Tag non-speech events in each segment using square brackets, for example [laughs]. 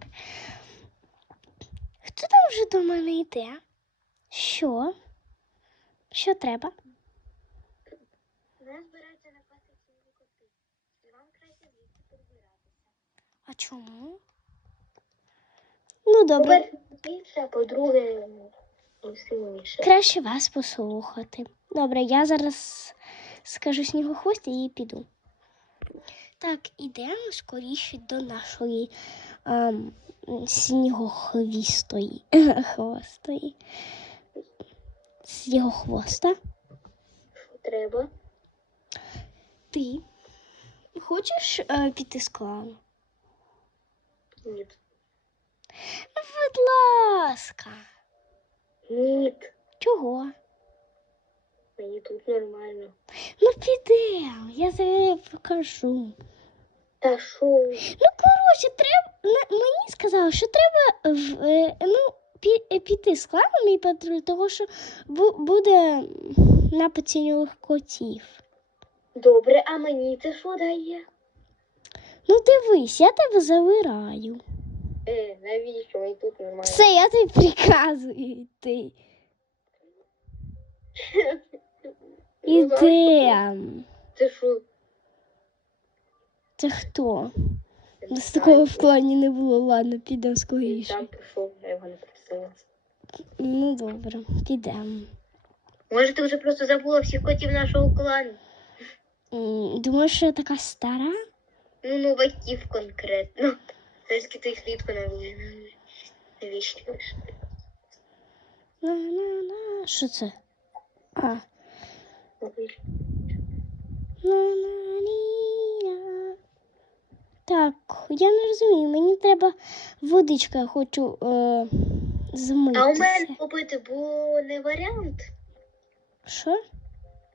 Так. Хто там вже до мене йде? Що? Що треба? Нас збираються напасти ці коти. І вам краще звідси прибиратися. А чому? Ну, добре. Більше, а по-друге, ну, сильніше. Краще вас послухати. Добре, я зараз скажу снігохвості і піду. Так, ідемо скоріше до нашої ем, снігохвістої. Хвостої. Снігохвоста. Треба? Ти хочеш е, піти з клану? Ні. Будь ласка. Ні. Чого? Мені тут нормально. Ну підемо, я тобі покажу. Та що? Ну, коротше, треба. Мені сказали, що треба в, е, ну, пі, е, піти з кланом мій патруль, тому що бу, буде напад тіньових котів. Добре, а мені це що дає? Ну, дивись, я тебе забираю. Е, навіщо? Мені тут нормально. Все, я тобі приказую йти. [laughs] Ну? Ідем. Це що? Це хто? Я У нас такого в плані не було, ладно, підемо скоріше. сам прийшов, я його не просила. Ну, добре, підемо. Може, ти вже просто забула всіх котів нашого клану? Думаєш, що я така стара? Ну, новаків конкретно. Все-таки ти їх рідко навіщуєш. На-на-на. Що це? А. На-на-ні-на. Так, я не розумію, мені треба водичка, я хочу е, змитися. А у мене попити був не варіант. Що?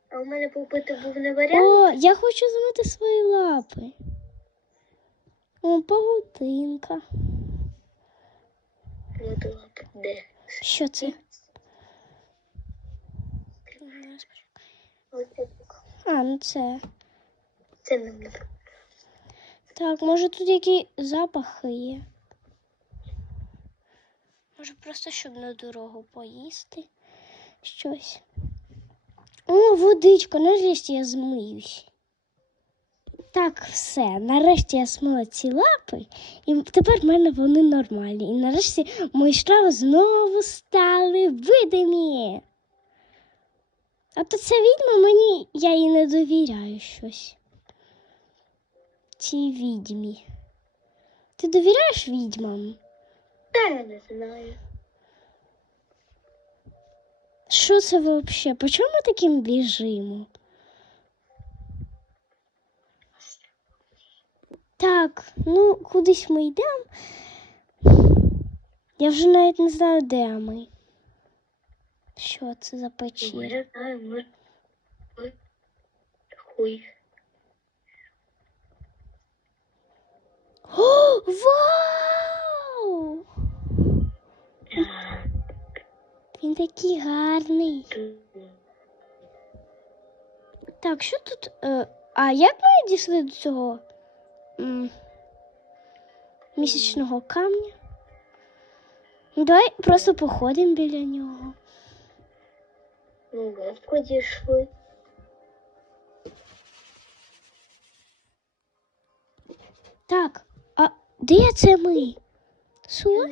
А у мене попити був не варіант. О, я хочу змити свої лапи. О, павутинка. То лапа де? Що це? А, ну це. Це не Так, може тут які запахи є. Може просто щоб на дорогу поїсти щось. О, водичка, нарешті я змиюсь. Так, все. Нарешті я смила ці лапи, і тепер в мене вони нормальні. І нарешті мої штрафи знову стали видимі. А то ця відьма мені я їй не довіряю щось цій відьмі. Ти довіряєш відьмам? Та я не знаю. Що це взагалі? По чому ми таким біжимо? Так, ну кудись ми йдемо. Я вже навіть не знаю, де ми. Що це за Ну, може. Ой, Хуй. О, вау! Він такий гарний. Так, що тут? Е, а як ми дійшли до цього місячного камня? Ну, Давай просто походимо біля нього. Ну, легко дійшли. Де це ми? Що?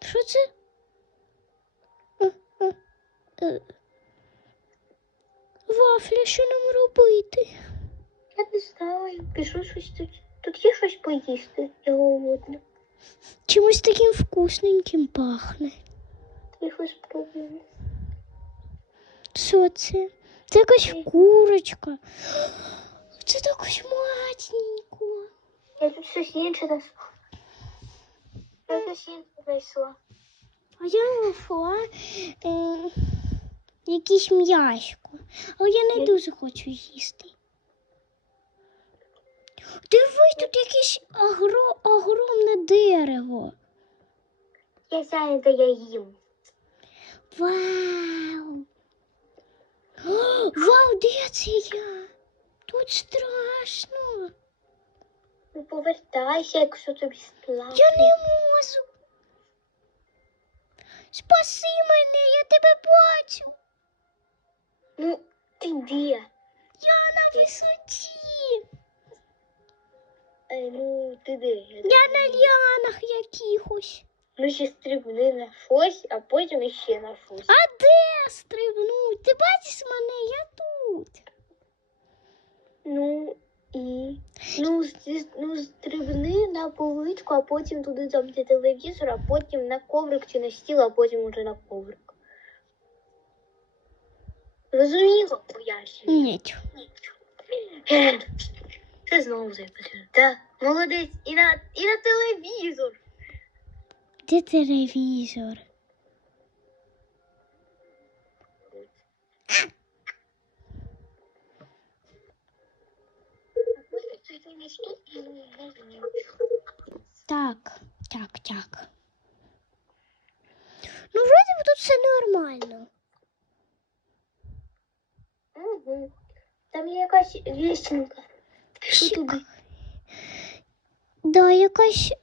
Що це? Е, е, е. Вафля, що нам робити? Я не знаю. Пішло щось тут. Тут є щось поїсти. Я голодна. Чимось таким вкусненьким пахне. Тихо спробуємо. Що це? Це якась курочка. Це так смачненько. Я тут щось інше знайшла. Я щось інше знайшла. А я знайшла е, якийсь м'яско. Але я не дуже хочу їсти. Дивись, тут якесь агро, огромне дерево. Я знаю, де я їм. Вау! О, вау, де це я? Тут страшно. Ну, повертайся, якщо тобі страшно. Я не можу. Спаси мене, я тебе бачу. Ну, ти де? Я на висоті. Е, ну, ти де? Я на ліанах якихось. Ну, ще стрибни на щось, а потім ще на щось. А де стрибнуть? Ти бачиш мене, я тут. Ну, і... Ну, з- ну, стрибни на а потім туди там де телевізор, а потім на коврик чи на стіл, а потім уже на коврик. Розуміло, пояснюю. Ні. Це знову. Так, молодець, і на, і на телевізор. Де телевізор? Так, так, так. Ну, вроде би тут все нормально. Угу. Там є якась вісінка. Пішли Чек. туди. Да, якась.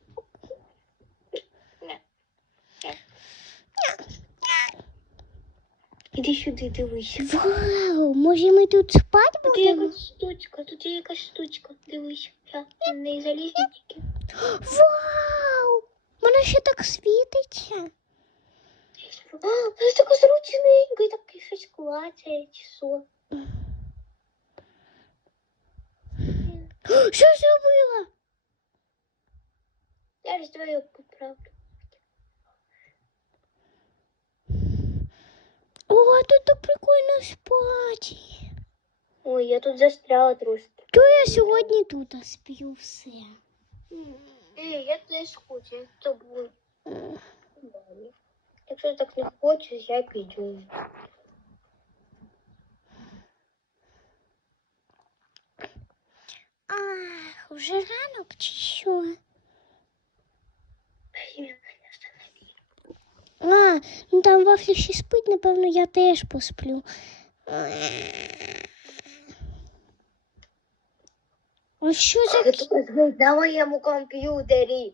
Іди сюди, дивись. Вау, може ми тут спати Тут є будемо? якась штучка, тут є якась штучка. Дивись. Тільки. Вау! Мене ще так світиться. А, вона така зручненька, і так щось клацає, чи що. Що зробила? Я ж твою поправлю. О, тут так прикольно спати. Ой, я тут застряла трошки. То я сьогодні тут сплю все. Ей, я теж хочу, я з тобою. Якщо так не хочеш, я піду. Ах, вже ранок чи що? А, ну там вафля ще спить, напевно, я теж посплю. А що за кі- На моєму комп'ютері.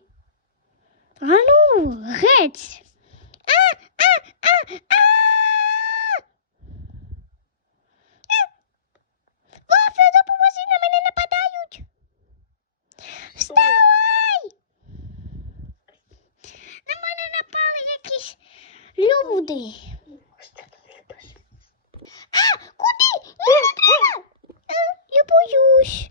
А ну, геть. А, а, а, а! Вафля, допоможи, на мене нападають. Вставай! На мене напали якісь люди. А, куди? Ні, не треба. Е, Я боюсь.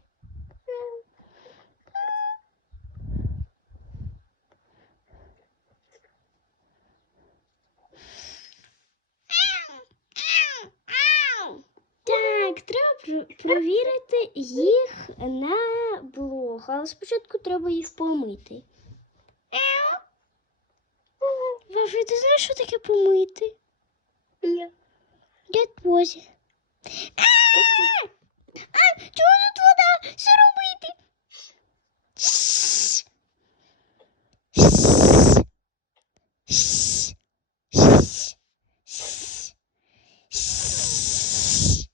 Так, треба про- провірити їх на блог, але спочатку треба їх помити. Вафля, ти знаєш, що таке помити? Ні. Я. А! А, чого тут вода? Що робити? Шш. Шш. Шш. Шш. Шш. Шш.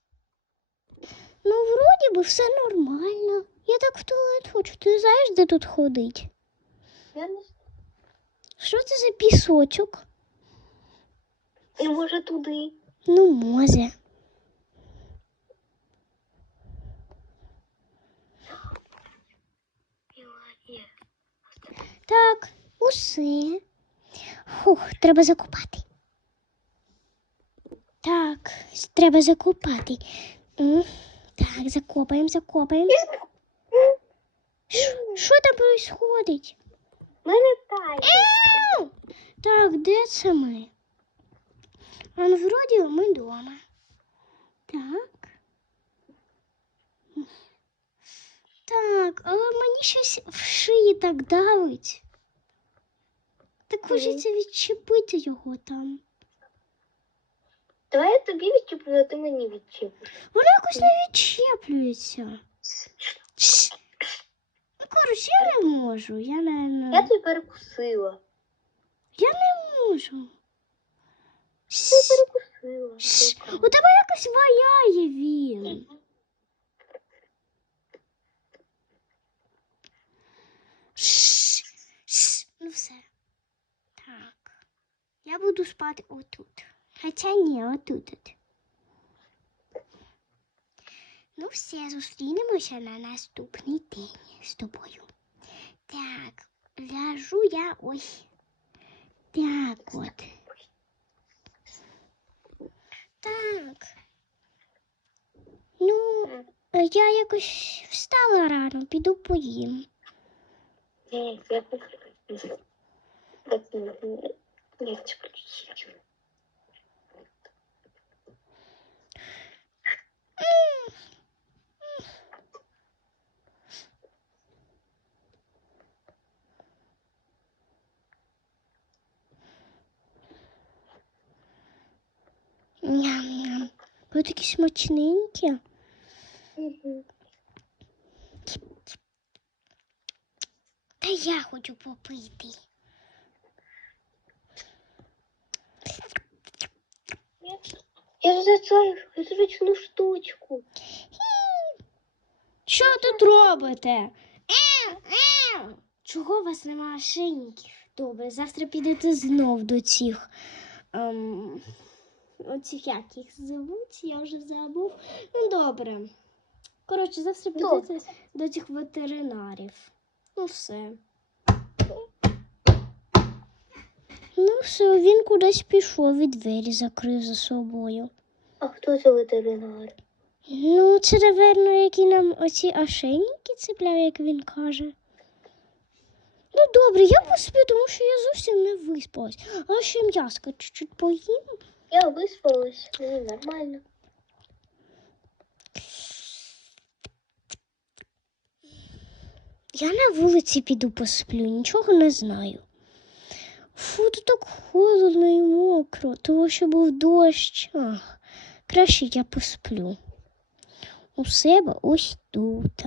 Ну, вроді би все нормально. Я так в туалет хочу. Ти знаєш, де тут ходить? Я не. Що це за пісочок? І може туди. Ну, може. Так, усе. Фух, треба закупати. Так, треба закупати. Так, закопаємо, закопаємо. Що там происходить? Мене тайка. Так, де це ми? А ну, вроді ми вдома. Так. Так, але мені щось в шиї так давить. Так хочеться відчепити його там. Давай я тобі відчіплю, а ти мені відчіпиш. Воно якось не відчеплюється коротше, я не можу. Я не... Я тебе перекусила. Я не можу. Ти перекусила. У тебе якось ваяє він. Ну все. Так. Я буду спати отут. Хоча ні, отут. Ну, все, зустрінемося на наступний день з тобою. Так, ляжу я ось. Так от. Так. Ну, я якось встала рано, піду поїм. Ні, я хочу. Я включу. Ням-ням. Ви такі смачненькі. Та я хочу попити. Я в зручну штучку. Що тут робите? Еу, еу. Чого у вас нема шиньків? Добре, завтра підете знов до цих. Ем, оцих як їх звуть, я вже забув. Ну, добре. Коротше, завтра підете до цих ветеринарів. Ну, все. Ну, все, він кудись пішов і двері закрив за собою. А хто це ветеринар? Ну, це, напевно, які нам оці ошейники цепляв, як він каже. Ну, добре, я посплю, тому що я зовсім не виспалась. А ще м'яска чуть-чуть поїм. Я виспалась, мені нормально. Я на вулиці піду посплю, нічого не знаю. Фу, тут так холодно і мокро, тому що був дощ. Ах, краще я посплю. У себе ось тут.